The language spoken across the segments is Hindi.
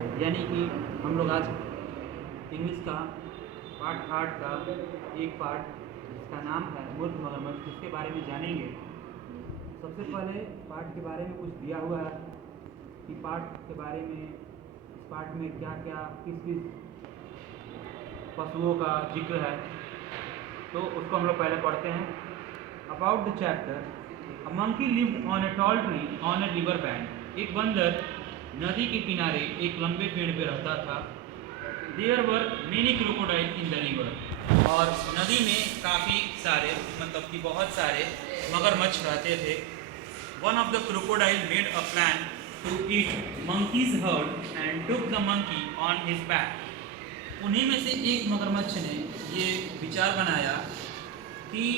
यानी कि हम लोग आज इंग्लिश का पार्ट 8 का एक पार्ट जिसका नाम है मूर्ख मगरमच्छ, उसके बारे में जानेंगे। सबसे पहले पार्ट के बारे में कुछ दिया हुआ है कि पार्ट के बारे में, इस पार्ट में क्या क्या किस किस पशुओं का जिक्र है, तो उसको हम लोग पहले पढ़ते हैं। About the chapter, a monkey lived on a tall tree on a river bank. एक बंदर नदी के किनारे एक लंबे पेड़ पे रहता था। There were many crocodile in the river, और नदी में काफ़ी सारे मतलब कि बहुत सारे मगरमच्छ रहते थे। One of the crocodile made a plan to eat monkey's heart and took the monkey on his back. उन्हीं में से एक मगरमच्छ ने ये विचार बनाया कि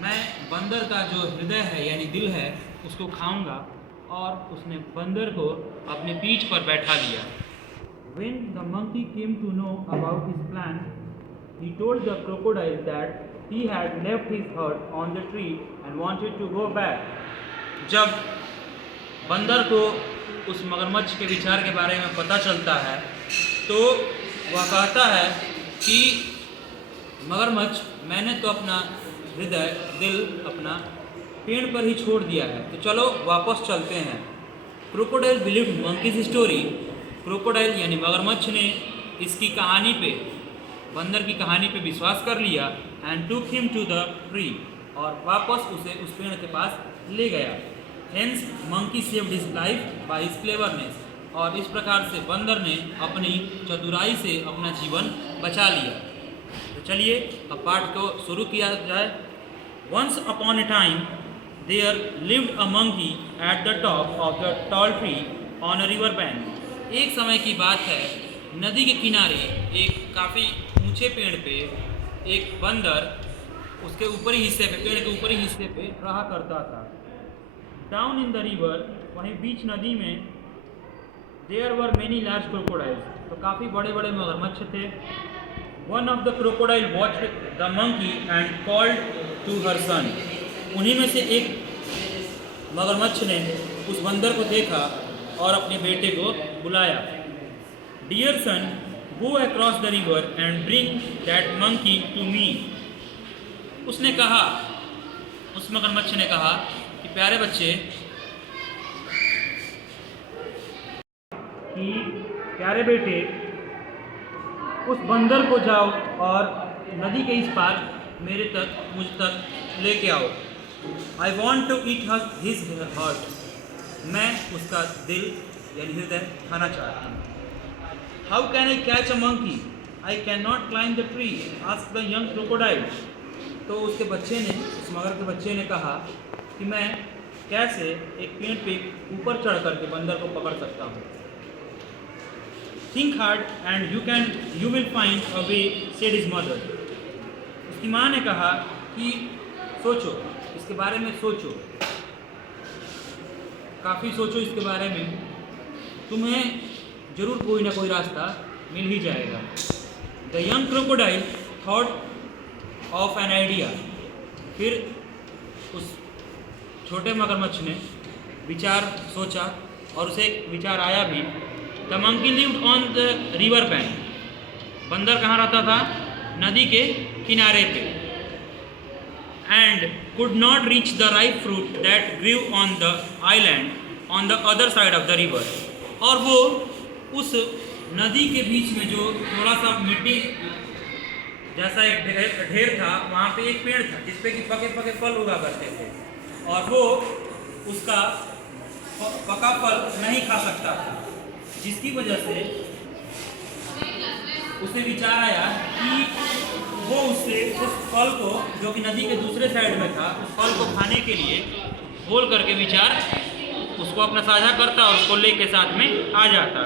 मैं बंदर का जो हृदय है यानी दिल है उसको खाऊंगा, और उसने बंदर को अपनी पीठ पर बैठा लिया। When the monkey came to know about his plan, he told the crocodile that he had left his herd on the tree and wanted to go back. जब बंदर को उस मगरमच्छ के विचार के बारे में पता चलता है तो वह कहता है कि मगरमच्छ, मैंने तो अपना हृदय दिल अपना पेड़ पर ही छोड़ दिया है, तो चलो वापस चलते हैं। Crocodile believed monkeys story. Crocodile यानी मगरमच्छ ने इसकी कहानी पे, बंदर की कहानी पे विश्वास कर लिया। एंड टूक हिम टू द ट्री, और वापस उसे उस पेड़ के पास ले गया। Hence monkey saved his life by his cleverness, और इस प्रकार से बंदर ने अपनी चतुराई से अपना जीवन बचा लिया। तो चलिए अब पाठ को शुरू किया जाए। Once upon a time there lived a monkey at the top of the tall tree on a river bank. एक समय की बात है, नदी के किनारे एक काफ़ी ऊंचे पेड़ पे एक बंदर उसके ऊपरी हिस्से पे, पेड़ के ऊपरी हिस्से पे रहा करता था। डाउन इन द रिवर, वहीं बीच नदी में, there were many large crocodiles, तो काफ़ी बड़े बड़े मगरमच्छ थे। One of the crocodile watched the monkey and called to her son. उन्हीं में से एक मगरमच्छ ने उस बंदर को देखा और अपने बेटे को बुलाया। Dear son, go across the river and bring that monkey to me. उसने कहा, उस मगरमच्छ ने कहा कि प्यारे बच्चे, कि प्यारे बेटे, उस बंदर को जाओ और नदी के इस पार मेरे तक, मुझ तक लेके आओ। I want to eat his heart, मैं उसका दिल यानी हृदय खाना चाहता हूँ। How can I catch a monkey, I can not climb the tree, ask the young crocodile. तो उसके बच्चे ने, उस मगर के बच्चे ने कहा कि मैं कैसे एक पेड़ पे ऊपर चढ़ करके बंदर को पकड़ सकता हूँ। Think hard and you will find a way, said his mother. उसकी माँ ने कहा कि सोचो, इसके बारे में सोचो, काफ़ी सोचो इसके बारे में, तुम्हें जरूर कोई ना कोई रास्ता मिल ही जाएगा। The young crocodile thought of an idea. फिर उस छोटे मगरमच्छ ने विचार सोचा और उसे एक विचार आया भी। The monkey lived on the river bank. बंदर कहाँ रहता था? नदी के किनारे पे। And could not reach the ripe fruit that grew on the island on the other side of the river. और वो उस नदी के बीच में जो थोड़ा सा मिट्टी जैसा एक ढेर था, वहाँ पे एक पेड़ था जिसपे कि पके पके फल उगा करते थे, और वो उसका पका फल नहीं खा सकता था, जिसकी वजह से उसे विचार आया कि वो उससे उस फल को, जो कि नदी के दूसरे साइड में था, उस फल को खाने के लिए बोल करके विचार उसको अपना साझा करता और उसको लेके साथ में आ जाता।